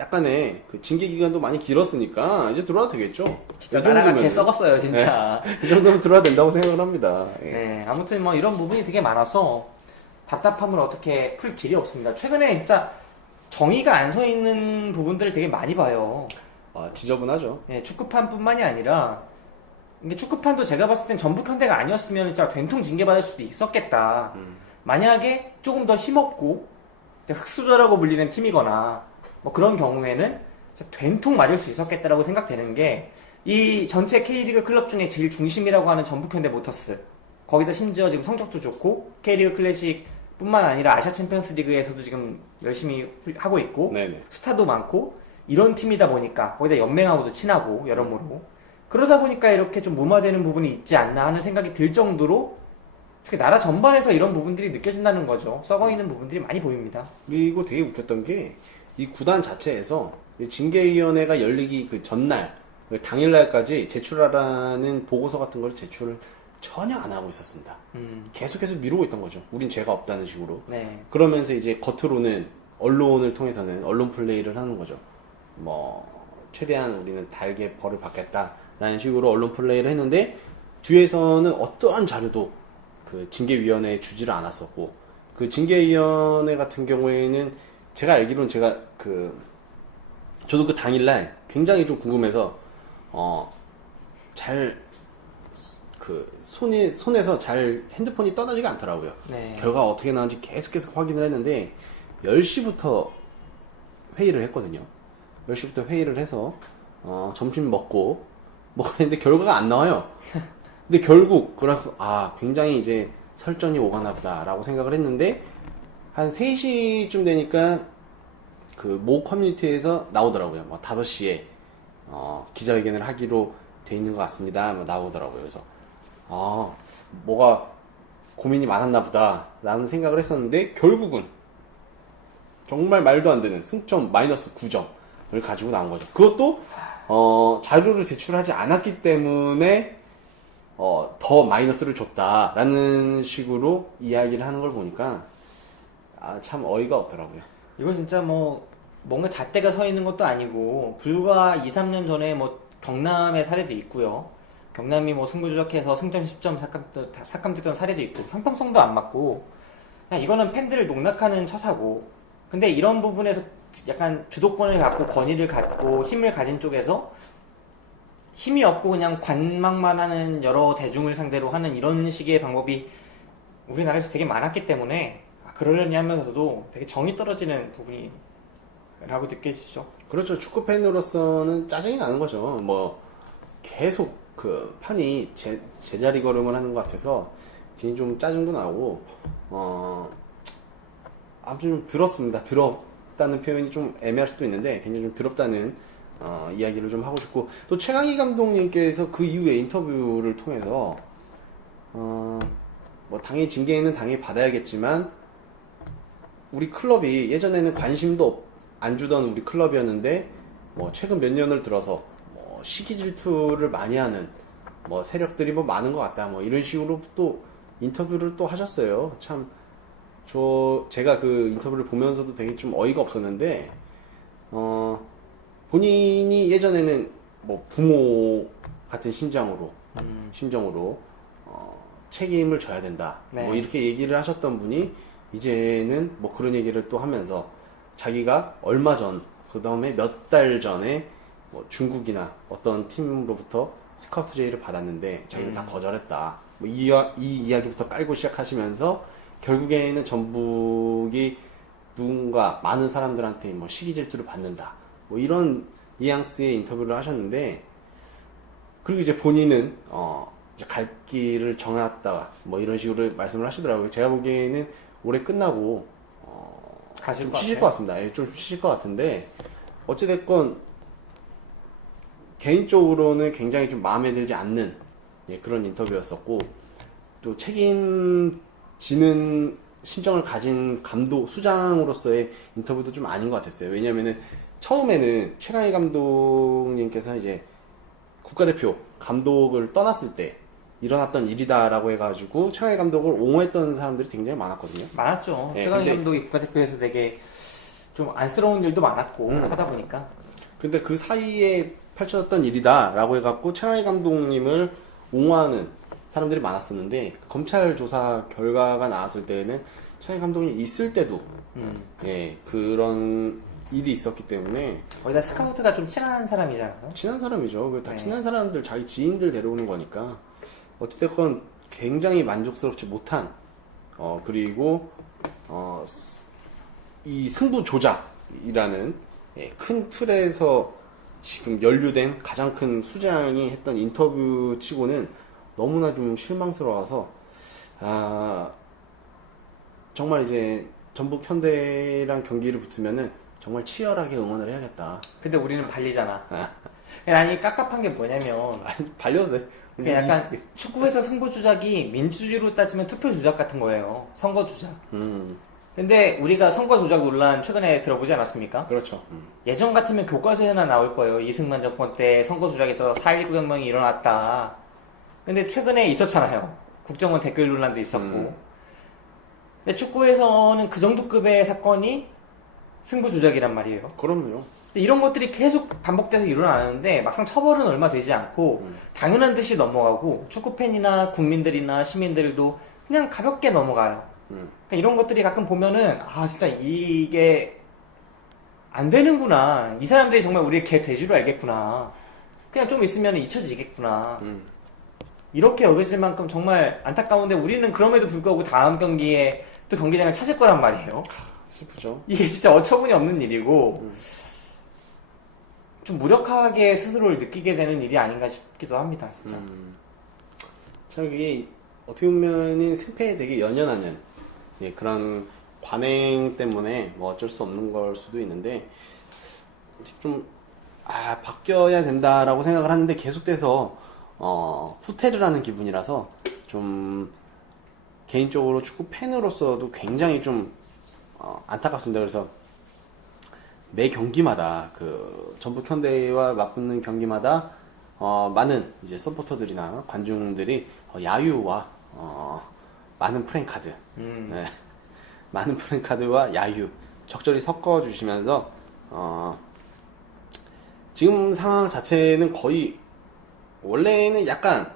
약간의 그 징계 기간도 많이 길었으니까 이제 들어와도 되겠죠. 진짜 나라가 개 썩었어요, 진짜. 이 정도면 들어와야 된다고 생각을 합니다. 예. 네, 아무튼 뭐 이런 부분이 되게 많아서 답답함을 어떻게 풀 길이 없습니다. 최근에 진짜 정의가 안 서 있는 부분들을 되게 많이 봐요. 지저분하죠. 예, 축구판뿐만이 아니라 이게 축구판도 제가 봤을 땐 전북 현대가 아니었으면 진짜 된통 징계받을 수도 있었겠다. 만약에 조금 더 힘없고 흑수저라고 불리는 팀이거나 뭐 그런 경우에는 진짜 된통 맞을 수 있었겠다라고 생각되는 게, 이 전체 K리그 클럽 중에 제일 중심이라고 하는 전북 현대 모터스, 거기다 심지어 지금 성적도 좋고 K리그 클래식 뿐만 아니라 아시아 챔피언스 리그에서도 지금 열심히 하고 있고, 네네. 스타도 많고 이런 팀이다 보니까, 거기다 연맹하고도 친하고 여러모로, 그러다 보니까 이렇게 좀 무마되는 부분이 있지 않나 하는 생각이 들 정도로 특히 나라 전반에서 이런 부분들이 느껴진다는 거죠. 썩어있는 부분들이 많이 보입니다. 그리고 되게 웃겼던 게 이 구단 자체에서 징계위원회가 열리기 그 전날, 당일날까지 제출하라는 보고서 같은 걸 제출을 전혀 안 하고 있었습니다. 계속해서 미루고 있던 거죠. 우린 죄가 없다는 식으로. 네. 그러면서 이제 겉으로는 언론을 통해서는 언론 플레이를 하는 거죠. 뭐 최대한 우리는 달게 벌을 받겠다라는 식으로 언론 플레이를 했는데, 뒤에서는 어떠한 자료도 그 징계위원회에 주지를 않았었고, 그 징계위원회 같은 경우에는 제가 알기로는 저도 그 당일날 굉장히 좀 궁금해서 손에서 잘 핸드폰이 떠나지가 않더라고요. 네. 결과가 어떻게 나왔는지 계속 확인을 했는데 10시부터 회의를 했거든요. 10시부터 회의를 해서 점심 먹고 뭐 그랬는데 결과가 안 나와요. 근데 결국 그래서 굉장히 이제 설전이 오가나 보다라고 생각을 했는데, 한 3시쯤 되니까 그 모 커뮤니티에서 나오더라고요. 뭐 5시에 기자회견을 하기로 돼 있는 것 같습니다. 뭐 나오더라고요. 그래서 뭐가 고민이 많았나 보다라는 생각을 했었는데, 결국은 정말 말도 안 되는 승점 마이너스 9점을 가지고 나온 거죠. 그것도 자료를 제출하지 않았기 때문에 더 마이너스를 줬다라는 식으로 이야기를 하는 걸 보니까 참 어이가 없더라고요. 이거 진짜 뭔가 잣대가 서 있는 것도 아니고, 불과 2, 3년 전에 경남의 사례도 있고요. 경남이 승부 조작해서 승점 10점 삭감됐던 사례도 있고, 형평성도 안 맞고, 그냥 이거는 팬들을 농락하는 처사고. 근데 이런 부분에서 약간 주도권을 갖고 권위를 갖고 힘을 가진 쪽에서 힘이 없고 그냥 관망만 하는 여러 대중을 상대로 하는 이런 식의 방법이 우리나라에서 되게 많았기 때문에, 그러려니 하면서도 되게 정이 떨어지는 부분이라고 느껴지죠. 그렇죠. 축구 팬으로서는 짜증이 나는 거죠. 뭐 계속 그 판이 제자리 걸음을 하는 것 같아서 괜히 좀 짜증도 나고, 아무튼 좀 들었습니다. 더럽다는 표현이 좀 애매할 수도 있는데 굉장히 좀 더럽다는 이야기를 좀 하고 싶고, 또 최강희 감독님께서 그 이후에 인터뷰를 통해서 뭐 당연히 징계는 당연히 받아야겠지만 우리 클럽이 예전에는 관심도 안 주던 우리 클럽이었는데 뭐 최근 몇 년을 들어서 뭐 시기 질투를 많이 하는 뭐 세력들이 뭐 많은 것 같다, 뭐 이런 식으로 또 인터뷰를 또 하셨어요. 참 제가 그 인터뷰를 보면서도 되게 좀 어이가 없었는데, 본인이 예전에는 뭐 부모 같은 심정으로 책임을 져야 된다, 네. 뭐 이렇게 얘기를 하셨던 분이 이제는 뭐 그런 얘기를 또 하면서 자기가 얼마 전, 그 다음에 몇 달 전에 뭐 중국이나 어떤 팀으로부터 스카우트 제의를 받았는데 자기는 다 거절했다, 뭐 이 이야기부터 깔고 시작하시면서 결국에는 전북이 누군가 많은 사람들한테 뭐 시기 질투를 받는다, 뭐 이런 뉘앙스의 인터뷰를 하셨는데, 그리고 이제 본인은 이제 갈 길을 정했다, 뭐 이런 식으로 말씀을 하시더라고요. 제가 보기에는 올해 끝나고 가실 좀 것 쉬실 같아요. 것 같습니다. 예, 좀 쉬실 것 같은데, 어찌됐건 개인적으로는 굉장히 좀 마음에 들지 않는, 예, 그런 인터뷰였었고, 또 책임지는 심정을 가진 수장으로서의 인터뷰도 좀 아닌 것 같았어요. 왜냐면은 처음에는 최강희 감독님께서 이제 국가대표 감독을 떠났을 때 일어났던 일이다라고 해가지고 최강희 감독을 옹호했던 사람들이 굉장히 많았거든요. 많았죠. 예, 최강희 근데- 감독이 국가대표에서 되게 좀 안쓰러운 일도 많았고 하다 보니까. 근데 그 사이에 펼쳐졌던 일이다라고 해갖고 최강희 감독님을 옹호하는 사람들이 많았었는데, 검찰 조사 결과가 나왔을 때는 최강희 감독이 있을 때도 예, 그런 일이 있었기 때문에 거기다 스카우트가 좀 친한 사람이잖아요. 친한 사람이죠. 다 네. 친한 사람들, 자기 지인들 데려오는 거니까 어찌됐건 굉장히 만족스럽지 못한, 그리고 이 승부 조작이라는, 예, 큰 틀에서 지금 연루된 가장 큰 수장이 했던 인터뷰 치고는 너무나 좀 실망스러워서, 정말 이제 전북 현대랑 경기를 붙으면은 정말 치열하게 응원을 해야겠다. 근데 우리는 발리잖아. 아니 깝깝한 게 뭐냐면 아니, 발려도 돼. 그게 약간 축구에서 승부 조작이 민주주의로 따지면 투표 조작 같은 거예요. 선거 조작. 근데 우리가 선거 조작 논란 최근에 들어보지 않았습니까? 그렇죠. 예전 같으면 교과서에 하나 나올 거예요. 이승만 정권 때 선거 조작에서 4.19 혁명이 일어났다. 근데 최근에 있었잖아요. 국정원 댓글 논란도 있었고. 근데 축구에서는 그 정도 급의 사건이 승부 조작이란 말이에요. 그럼요. 근데 이런 것들이 계속 반복돼서 일어나는데 막상 처벌은 얼마 되지 않고 당연한 듯이 넘어가고 축구팬이나 국민들이나 시민들도 그냥 가볍게 넘어가요. 그러니까 이런 것들이 가끔 보면은 진짜 이게 안 되는구나. 이 사람들이 정말 우리의 개 돼지로 알겠구나. 그냥 좀 있으면 잊혀지겠구나. 이렇게 여겨질 만큼 정말 안타까운데 우리는 그럼에도 불구하고 다음 경기에 또 경기장을 찾을 거란 말이에요. 슬프죠. 이게 진짜 어처구니 없는 일이고 좀 무력하게 스스로를 느끼게 되는 일이 아닌가 싶기도 합니다, 진짜. 참 이게 어떻게 보면은 승패에 되게 연연하는, 예, 그런 관행 때문에 뭐 어쩔 수 없는 걸 수도 있는데, 좀 바뀌어야 된다라고 생각을 하는데 계속돼서 후퇴를 하는 기분이라서 좀 개인적으로 축구 팬으로서도 굉장히 좀 안타깝습니다. 그래서 매 경기마다 그 전북 현대와 맞붙는 경기마다 많은 이제 서포터들이나 관중들이 야유와 많은 프랜카드, 네, 많은 프랜카드와 야유 적절히 섞어 주시면서 지금 상황 자체는 거의, 원래는 약간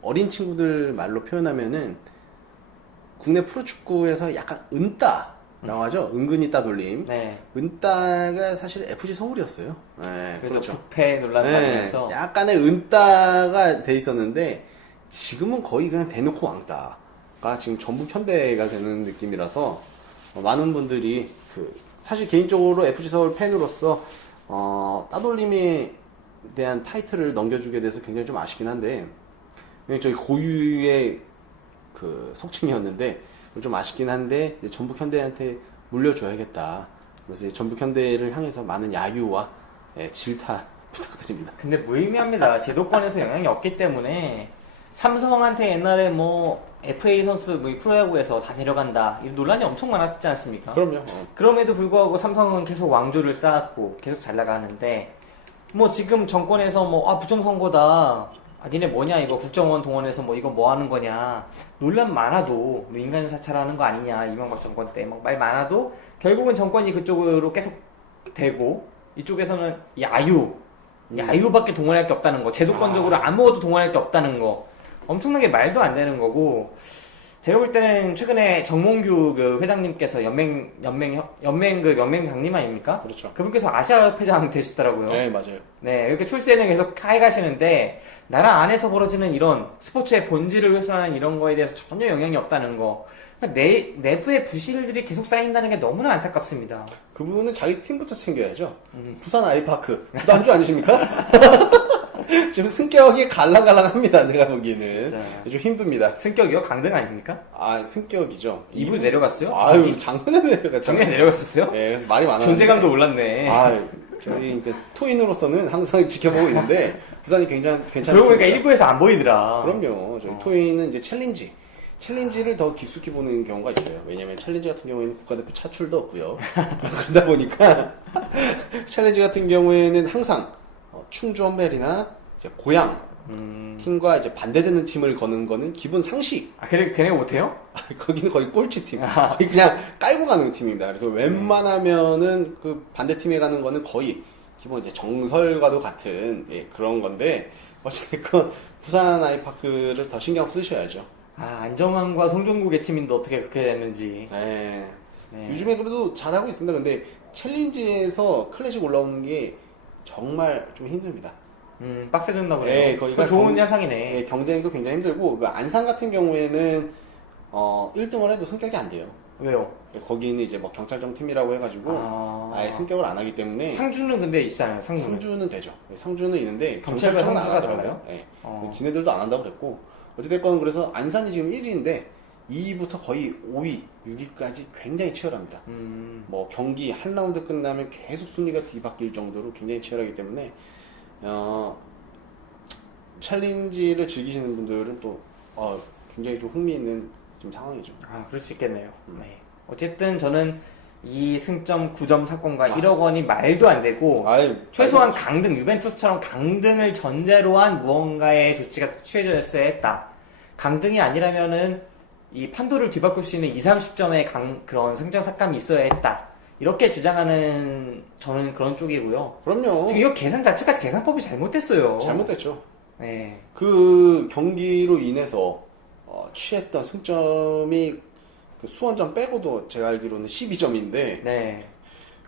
어린 친구들 말로 표현하면은 국내 프로축구에서 약간 은따라고 하죠. 은근히 따돌림. 네. 은따가 사실 FC 서울이었어요. 네, 그래서 그렇죠. 부패 논란 네, 받으면서 약간의 은따가 돼 있었는데 지금은 거의 그냥 대놓고 왕따가 지금 전북 현대가 되는 느낌이라서 많은 분들이 사실 개인적으로 FC 서울 팬으로서 따돌림에 대한 타이틀을 넘겨주게 돼서 굉장히 좀 아쉽긴 한데, 저희 고유의 그 속칭이었는데 좀 아쉽긴 한데 이제 전북 현대한테 물려줘야겠다. 그래서 이제 전북 현대를 향해서 많은 야유와 질타 부탁드립니다. 근데 무의미합니다. 제도권에서 영향이 없기 때문에 삼성한테 옛날에 뭐 FA 선수 뭐 프로야구에서 다 내려간다 이런 논란이 엄청 많았지 않습니까? 그럼요. 그럼에도 불구하고 삼성은 계속 왕조를 쌓았고 계속 잘 나가는데 뭐 지금 정권에서 뭐 부정선거다 니네 뭐냐 이거 국정원 동원해서 뭐 이거 뭐 하는 거냐 논란 많아도 뭐 인간 사찰하는 거 아니냐 이명박 정권 때 막 말 많아도 결국은 정권이 그쪽으로 계속 되고 이쪽에서는 야유밖에 동원할 게 없다는 거 제도권적으로 아무것도 동원할 게 없다는 거 엄청나게 말도 안 되는 거고 제가 볼 때는 최근에 정몽규 그 회장님께서 연맹장님 아닙니까? 그렇죠. 그분께서 아시아 회장 되셨더라고요. 네, 맞아요. 네, 이렇게 출세는 계속 해가시는데 나라 안에서 벌어지는 이런 스포츠의 본질을 훼손하는 이런 거에 대해서 전혀 영향이 없다는 거. 그러니까 내부의 부실들이 계속 쌓인다는 게 너무나 안타깝습니다. 그분은 자기 팀부터 챙겨야죠. 부산 아이파크 구단주 아니십니까? 지금 승격이 갈랑갈랑합니다. 내가 보기에는 진짜. 좀 힘듭니다. 승격이요? 강등 아닙니까? 승격이죠. 2부 내려갔어요? 아유, 작년에 내려갔죠. 작년에 내려갔었어요? 네, 그래서 말이 많아요. 존재감도 올랐네. 저희 토인으로서는 항상 지켜보고 있는데 부산이 굉장히 괜찮은 그러고 보니까 팀입니다. 1부에서 안 보이더라. 그럼요. 저희 토인은 이제 챌린지를 더 깊숙이 보는 경우가 있어요. 왜냐면 챌린지 같은 경우에는 국가대표 차출도 없고요. 그러다 보니까 챌린지 같은 경우에는 항상 충주 험벨이나 이제 고향 팀과 이제 반대되는 팀을 거는 거는 기본 상식. 걔네가 못해요? 거기는 거의 꼴찌 팀. 거의 그냥 깔고 가는 팀입니다. 그래서 웬만하면은 그 반대 팀에 가는 거는 거의 기본 이제 정설과도 같은 그런 건데 어쨌든 부산 아이파크를 더 신경 쓰셔야죠. 안정환과 송종국의 팀인데 어떻게 그렇게 됐는지. 네. 네. 요즘에 그래도 잘하고 있습니다. 근데 챌린지에서 클래식 올라오는 게 정말 좀 힘듭니다. 빡세졌나 보네요. 네, 거기가 좋은 현상이네. 경쟁도 굉장히 힘들고 그 안산 같은 경우에는 1등을 해도 승격이 안 돼요. 왜요? 거기는 이제 뭐 경찰청 팀이라고 해가지고 아예 승격을 안 하기 때문에 상주는 근데 있잖아요. 상주는 되죠. 상주는 있는데 경찰과 경찰청은 안 상주가 하더라고요. 네. 지네들도 안 한다고 그랬고 어찌됐건 그래서 안산이 지금 1위인데 2위부터 거의 5위, 6위까지 굉장히 치열합니다. 뭐 경기 한 라운드 끝나면 계속 순위가 뒤바뀔 정도로 굉장히 치열하기 때문에 챌린지를 즐기시는 분들은 또 굉장히 좀 흥미있는 좀 상황이죠. 그럴 수 있겠네요. 네. 어쨌든 저는 이 승점 9점 사건과 1억 원이 말도 안 되고 최소한 강등, 유벤투스처럼 강등을 전제로 한 무언가의 조치가 취해졌어야 했다. 강등이 아니라면은 이 판도를 뒤바꿀 수 있는 20, 30점의 그런 승점 삭감이 있어야 했다. 이렇게 주장하는 저는 그런 쪽이고요. 그럼요. 지금 이거 계산 자체까지 계산법이 잘못됐어요. 잘못됐죠. 네. 그 경기로 인해서 취했던 승점이 그 수원전 빼고도 제가 알기로는 12점인데 네.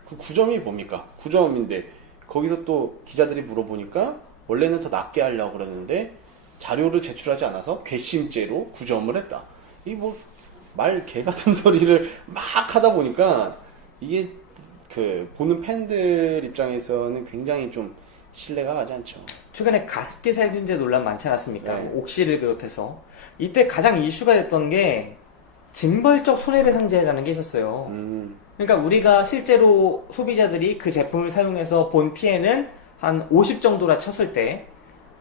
그 9점이 뭡니까? 9점인데 거기서 또 기자들이 물어보니까 원래는 더 낮게 하려고 그랬는데 자료를 제출하지 않아서 괘씸죄로 9점을 했다. 이 뭐 말 개 같은 소리를 막 하다 보니까 이게 그 보는 팬들 입장에서는 굉장히 좀 신뢰가 가지 않죠. 최근에 가습기 살균제 논란 많지 않았습니까? 네. 옥시를 비롯해서 이때 가장 이슈가 됐던 게 징벌적 손해배상제라는 게 있었어요. 그러니까 우리가 실제로 소비자들이 그 제품을 사용해서 본 피해는 한 50 정도라 쳤을 때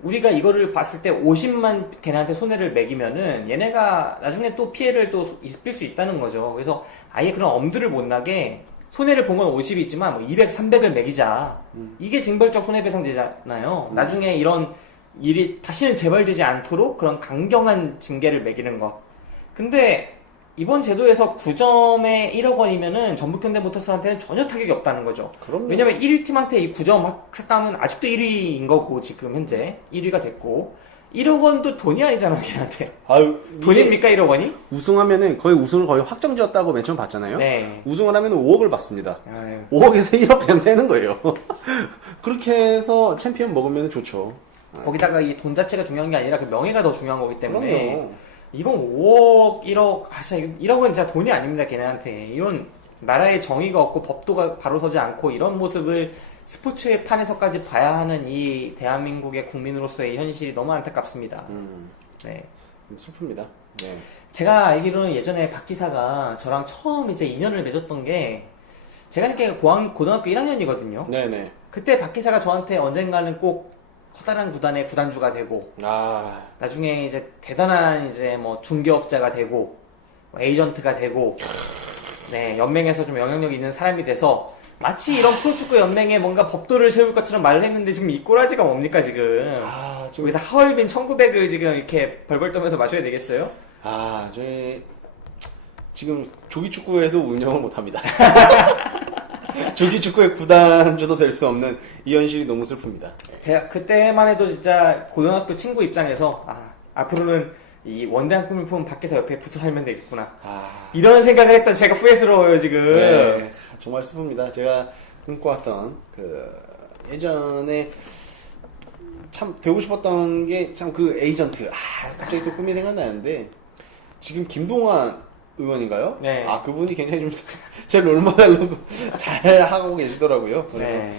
우리가 이거를 봤을 때 50만 걔네한테 손해를 매기면은 얘네가 나중에 또 피해를 또 입을 수 있다는 거죠. 그래서 아예 그런 엄두를 못 나게 손해를 본 건 50이지만 뭐 200, 300을 매기자. 이게 징벌적 손해배상제잖아요. 나중에 이런 일이 다시는 재발되지 않도록 그런 강경한 징계를 매기는 것. 근데 이번 제도에서 9점에 1억 원이면은 전북현대모터스한테는 전혀 타격이 없다는 거죠. 그럼요. 왜냐면 1위 팀한테 이 9점 삭감은 아직도 1위인 거고 지금 현재 1위가 됐고 1억 원도 돈이 아니잖아 걔한테. 돈입니까 1억 원이? 우승하면은 거의 우승을 거의 확정지었다고 맨 처음 봤잖아요. 네. 우승을 하면 5억을 받습니다. 아유. 5억에서 1억 그냥 떼는 거예요. 그렇게 해서 챔피언 먹으면 좋죠. 거기다가 이 돈 자체가 중요한 게 아니라 그 명예가 더 중요한 거기 때문에 그럼요. 이건 5억, 1억, 진짜 1억은 진짜 돈이 아닙니다, 걔네한테. 이런 나라의 정의가 없고 법도가 바로 서지 않고 이런 모습을 스포츠의 판에서까지 봐야 하는 이 대한민국의 국민으로서의 현실이 너무 안타깝습니다. 네. 좀 슬픕니다. 네. 제가 알기로는 예전에 박 기사가 저랑 처음 이제 인연을 맺었던 게 제가 그때 고등학교 1학년이거든요. 네네. 그때 박 기사가 저한테 언젠가는 꼭 커다란 구단의 구단주가 되고 아, 나중에 이제 대단한 이제 뭐 중개업자가 되고 뭐 에이전트가 되고 네 연맹에서 좀 영향력 있는 사람이 돼서 마치 이런 프로축구 연맹에 뭔가 법도를 세울 것처럼 말을 했는데 지금 이 꼬라지가 뭡니까 지금? 좀, 여기서 하얼빈 1900을 지금 이렇게 벌벌 떠면서 마셔야 되겠어요? 저희, 지금 조기축구에도 운영을 못합니다. 조기축구의 구단주도 될 수 없는 이 현실이 너무 슬픕니다. 제가 그때만 해도 진짜 고등학교 친구 입장에서 앞으로는 이 원대한 꿈을 품은 밖에서 옆에 붙어 살면 되겠구나 이런 생각을 했던 제가 후회스러워요 지금. 네, 정말 슬픕니다. 제가 꿈꿔왔던 예전에 참 되고 싶었던 게 참 그 에이전트. 갑자기 또 꿈이 생각나는데 지금 김동완 의원인가요? 네. 그분이 굉장히 좀 제 롤모델로 잘 하고 계시더라고요. 그래서 네.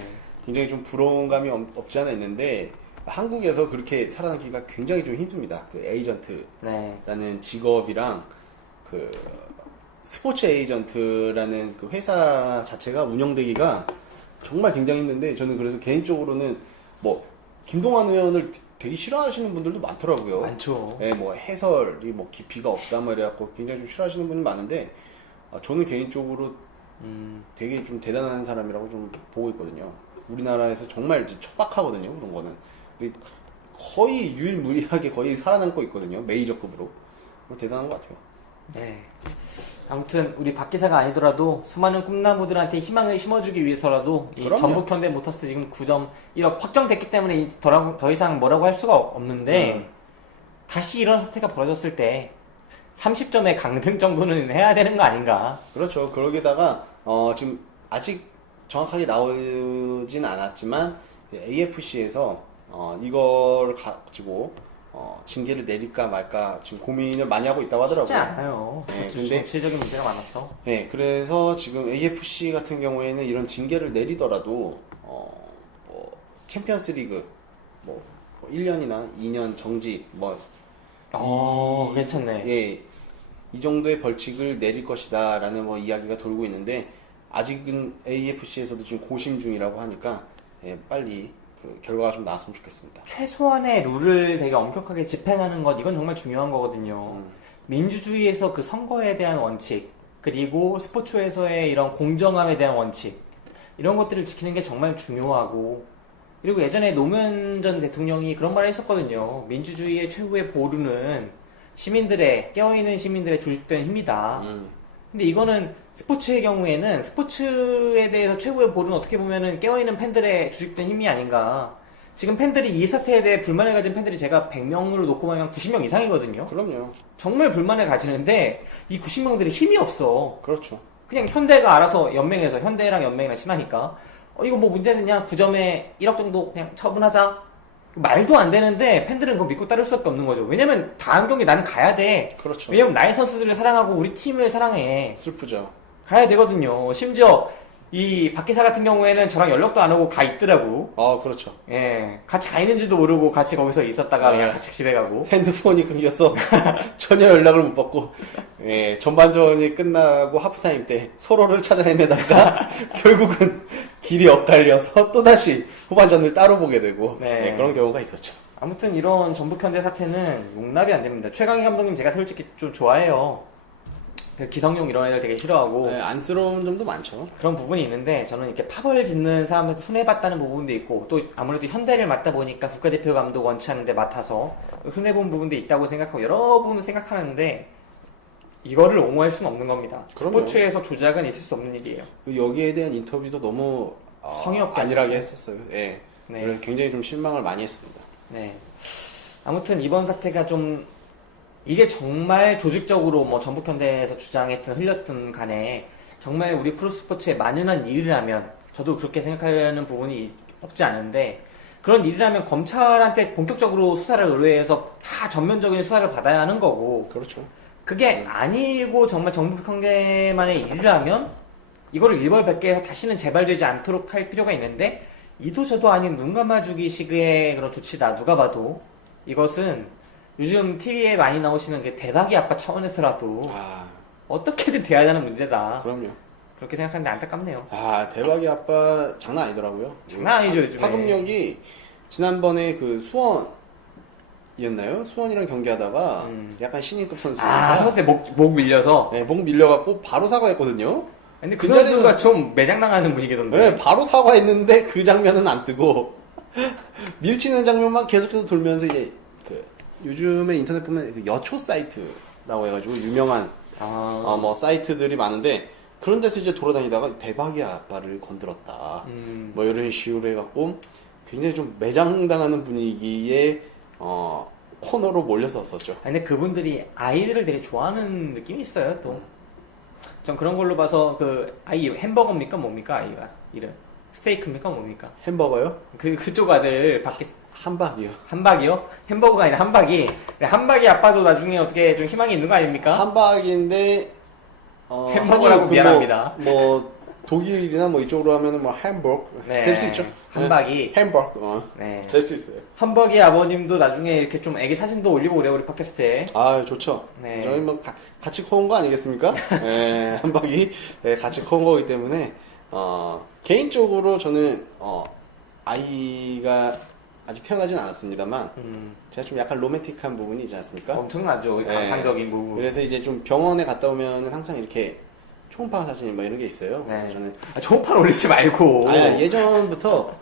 굉장히 좀 부러운 감이 없지 않아 있는데 한국에서 그렇게 살아남기가 굉장히 좀 힘듭니다. 그 에이전트라는 네. 직업이랑 그 스포츠 에이전트라는 그 회사 자체가 운영되기가 정말 굉장히 힘든데 저는 그래서 개인적으로는 뭐 김동완 의원을 되게 싫어하시는 분들도 많더라고요. 많죠. 네, 뭐 해설이 뭐 깊이가 없단 말이야. 굉장히 좀 싫어하시는 분이 많은데 저는 개인적으로 되게 좀 대단한 사람이라고 좀 보고 있거든요. 우리나라에서 정말 이제 척박하거든요. 그런 거는. 근데 거의 유일무이하게 거의 살아남고 있거든요. 메이저급으로. 대단한 것 같아요. 네. 아무튼 우리 박 기사가 아니더라도 수많은 꿈나무들한테 희망을 심어주기 위해서라도 이 그럼요. 전북 현대모터스 지금 9점 1억 확정됐기 때문에 더 이상 뭐라고 할 수가 없는데 다시 이런 사태가 벌어졌을 때 30점의 강등 정도는 해야 되는 거 아닌가? 그렇죠. 그러게다가 지금 아직 정확하게 나오진 않았지만 AFC에서 이걸 가지고 징계를 내릴까 말까 지금 고민을 많이 하고 있다고 하더라고요. 쉽지 않아요. 네, 근데 정치적인 문제가 많았어. 네, 그래서 지금 AFC 같은 경우에는 이런 징계를 내리더라도 뭐 챔피언스리그 뭐 1년이나 2년 정지 괜찮네. 예, 이 정도의 벌칙을 내릴 것이다라는 뭐 이야기가 돌고 있는데 아직은 AFC에서도 지금 고심 중이라고 하니까 빨리 그 결과가 좀 나왔으면 좋겠습니다. 최소한의 룰을 되게 엄격하게 집행하는 것 이건 정말 중요한 거거든요. 민주주의에서 그 선거에 대한 원칙 그리고 스포츠에서의 이런 공정함에 대한 원칙 이런 것들을 지키는 게 정말 중요하고 그리고 예전에 노무현 전 대통령이 그런 말을 했었거든요. 민주주의의 최후의 보루는 깨어있는 시민들의 조직된 힘이다. 근데 이거는 스포츠의 경우에는 스포츠에 대해서 최고의 보루는 어떻게 보면은 깨어있는 팬들의 조직된 힘이 아닌가. 지금 팬들이 이 사태에 대해 불만을 가진 팬들이 제가 100명으로 놓고 보면 90명 이상이거든요. 그럼요. 정말 불만을 가지는데 이 90명들이 힘이 없어. 그렇죠. 그냥 현대가 알아서 현대랑 연맹이랑 친하니까 이거 뭐 문제는냐 9점에 1억 정도 그냥 처분하자. 말도 안 되는데 팬들은 그거 믿고 따를 수밖에 없는 거죠. 왜냐면 다음 경기 나는 가야 돼. 그렇죠. 왜냐면 나의 선수들을 사랑하고 우리 팀을 사랑해. 슬프죠. 가야 되거든요. 심지어 이 박기사 같은 경우에는 저랑 연락도 안 하고 가 있더라고. 그렇죠. 예, 같이 가 있는지도 모르고 같이 거기서 있었다가 네. 그냥 같이 집에 가고. 핸드폰이 끊겨서 전혀 연락을 못 받고 전반전이 끝나고 하프타임 때 서로를 찾아내다가 결국은 길이 엇갈려서 또다시 후반전을 따로 보게 되고 네. 그런 경우가 있었죠. 아무튼 이런 전북 현대 사태는 용납이 안 됩니다. 최강희 감독님 제가 솔직히 좀 좋아해요. 그 기성용 이런 애들 되게 싫어하고 안쓰러운 점도 많죠. 그런 부분이 있는데 저는 이렇게 파벌 짓는 사람한테 손해봤다는 부분도 있고 또 아무래도 현대를 맡다 보니까 국가대표 감독 원치 않는데 맡아서 손해본 부분도 있다고 생각하고 여러 부분을 생각하는데 이거를 옹호할 수는 없는 겁니다. 그럼요. 스포츠에서 조작은 있을 수 없는 일이에요. 여기에 대한 인터뷰도 너무 성의 없게 안일하게 했었어요. 네. 그래서 굉장히 좀 실망을 많이 했습니다. 네. 아무튼 이번 사태가 좀 이게 정말 조직적으로 뭐 전북현대에서 주장했든 흘렸든 간에 정말 우리 프로스포츠에 만연한 일이라면 저도 그렇게 생각하는 부분이 없지 않은데 그런 일이라면 검찰한테 본격적으로 수사를 의뢰해서 다 전면적인 수사를 받아야 하는 거고 그렇죠. 그게 아니고 정말 전북현대만의 일이라면 이거를 일벌백계해서 다시는 재발되지 않도록 할 필요가 있는데 이도 저도 아닌 눈 감아주기 식의 그런 조치다 누가 봐도 이것은 요즘 TV에 많이 나오시는 게 대박이 아빠 차원에서라도 아, 어떻게든 돼야 하는 문제다. 그럼요. 그렇게 생각하는데 안타깝네요. 아, 대박이 아빠 장난 아니더라고요. 장난 아니죠, 요즘에. 파급력이 지난번에 그 수원이었나요? 수원이랑 경기하다가 약간 신인급 선수가 선수 때 목 밀려서. 네, 목 밀려갖고 바로 사과했거든요. 근데 그 그 선수가 자리에서- 좀 매장당하는 분위기던데. 네, 바로 사과했는데 그 장면은 안 뜨고 밀치는 장면만 계속해서 돌면서 이제 그 요즘에 인터넷 보면 그 여초 사이트라고 해가지고 유명한 뭐 사이트들이 많은데 그런 데서 이제 돌아다니다가 대박이 아빠를 건드렸다. 뭐 이런 식으로 해갖고 굉장히 좀 매장당하는 분위기의 코너로 몰렸었죠. 근데 그분들이 아이들을 되게 좋아하는 느낌이 있어요, 또. 전 그런 걸로 봐서 그 아이 햄버거입니까? 뭡니까? 아이가 이름. 스테이크입니까? 뭡니까? 햄버거요? 그쪽 아들 밖에 한박이요. 한박이요? 햄버거가 아니라 한박이. 한박이 아빠도 나중에 어떻게 좀 희망이 있는 거 아닙니까? 한박인데 햄버거라고 하긴 미안합니다. 뭐 독일이나 뭐 이쪽으로 하면은 뭐 햄버거 네. 될 수 있죠. 한박이. 햄버거 네. 될 수 있어요. 한박이 아버님도 나중에 이렇게 좀 애기 사진도 올리고 그래요, 우리 팟캐스트에. 아 좋죠. 네. 저희 뭐 같이 커온 거 아니겠습니까? 네, 한박이 같이 커온 거기 때문에 개인적으로 저는 아이가 아직 태어나진 않았습니다만 제가 좀 약간 로맨틱한 부분이 있지 않습니까? 엄청나죠, 네. 감상적인 부분. 그래서 이제 좀 병원에 갔다 오면 항상 이렇게 초음파 사진 뭐 이런 게 있어요. 네. 그래서 저는 초음파를 올리지 말고. 예전부터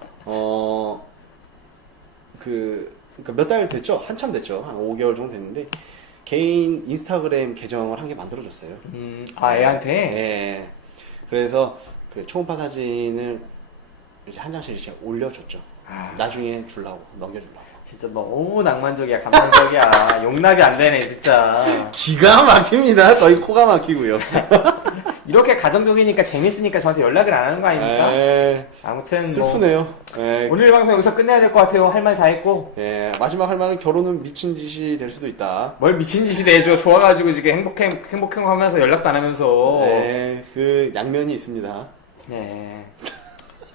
그러니까 몇 달 됐죠? 한참 됐죠. 한 5개월 정도 됐는데 개인 인스타그램 계정을 한 개 만들어줬어요. 애한테? 네. 그래서 그 초음파 사진을 이제 한 장씩 이렇게 올려줬죠. 나중에 주려고 넘겨주려고. 진짜 너무 낭만적이야, 감성적이야. 용납이 안 되네, 진짜. 기가 막힙니다. 거의 코가 막히고요. 이렇게 가정적이니까 재밌으니까 저한테 연락을 안 하는 거 아닙니까? 네. 아무튼 뭐 슬프네요. 네. 오늘 방송 여기서 끝내야 될 것 같아요. 할 말 다 했고. 예, 마지막 할 말은 결혼은 미친 짓이 될 수도 있다. 뭘 미친 짓이 내줘. 좋아가지고 지금 행복해 하면서 연락도 안 하면서. 네, 그 양면이 있습니다. 네.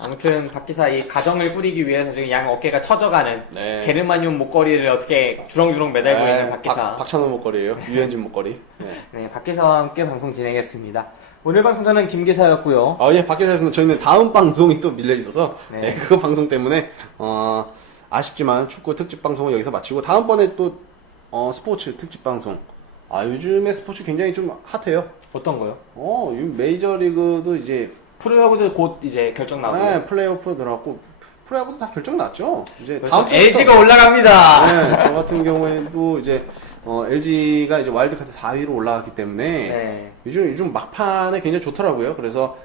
아무튼 박기사 이 가정을 꾸리기 위해서 지금 양 어깨가 처져가는 네. 게르마늄 목걸이를 어떻게 주렁주렁 매달고 있는 박기사. 박찬호 목걸이에요. 유현진 목걸이. 네. 네, 박기사와 함께 방송 진행했습니다. 오늘 방송자는 김기사였고요. 예, 밖에서는 저희는 다음 방송이 또 밀려 있어서 네. 네, 그거 방송 때문에 아쉽지만 축구 특집 방송은 여기서 마치고 다음번에 또 스포츠 특집 방송. 요즘에 스포츠 굉장히 좀 핫해요. 어떤 거요? 이 메이저리그도 이제 프로야구도 곧 이제 결정 나고. 네, 플레이오프 들어갔고 프로야구도 다 결정 났죠. 이제 그래서 주부터- LG가 올라갑니다. 네, 저 같은 경우에도 이제 LG가 이제 와일드카드 4위로 올라갔기 때문에 네. 요즘 막판에 굉장히 좋더라고요. 그래서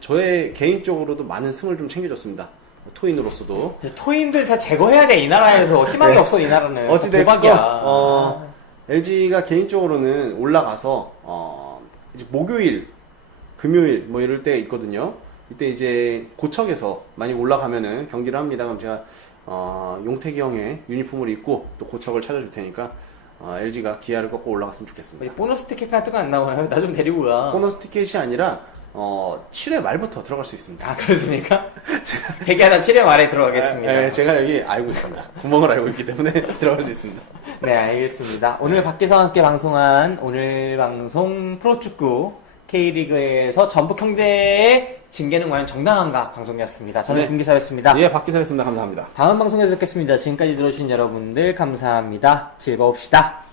저의 개인적으로도 많은 승을 좀 챙겨줬습니다. 토인으로서도 토인들 다 제거해야 돼, 이 나라에서. 희망이 네. 없어, 이 나라는. 어찌됐건 도박이야. LG가 개인적으로는 올라가서 이제 목요일, 금요일 뭐 이럴 때 있거든요. 이때 이제 고척에서 많이 올라가면은 경기를 합니다. 그럼 제가 용태기 형의 유니폼을 입고 또 고척을 찾아줄 테니까 LG가 기아를 꺾고 올라갔으면 좋겠습니다. 뭐지, 보너스 티켓 같은 거 안 나오나요? 나 좀 데리고 가. 보너스 티켓이 아니라 7회 말부터 들어갈 수 있습니다. 그렇습니까? 대기하다 7회 말에 들어가겠습니다. 네, 제가 여기 알고 있습니다. 구멍을 알고 있기 때문에 들어갈 수 있습니다. 네, 알겠습니다. 오늘 박기사와 함께 방송한 오늘 방송 프로축구 K리그에서 전북 형제의 징계는 과연 정당한가 방송이었습니다. 저는 네. 김기사였습니다. 예, 박기사였습니다. 감사합니다. 다음 방송에서 뵙겠습니다. 지금까지 들어주신 여러분들 감사합니다. 즐거웁시다.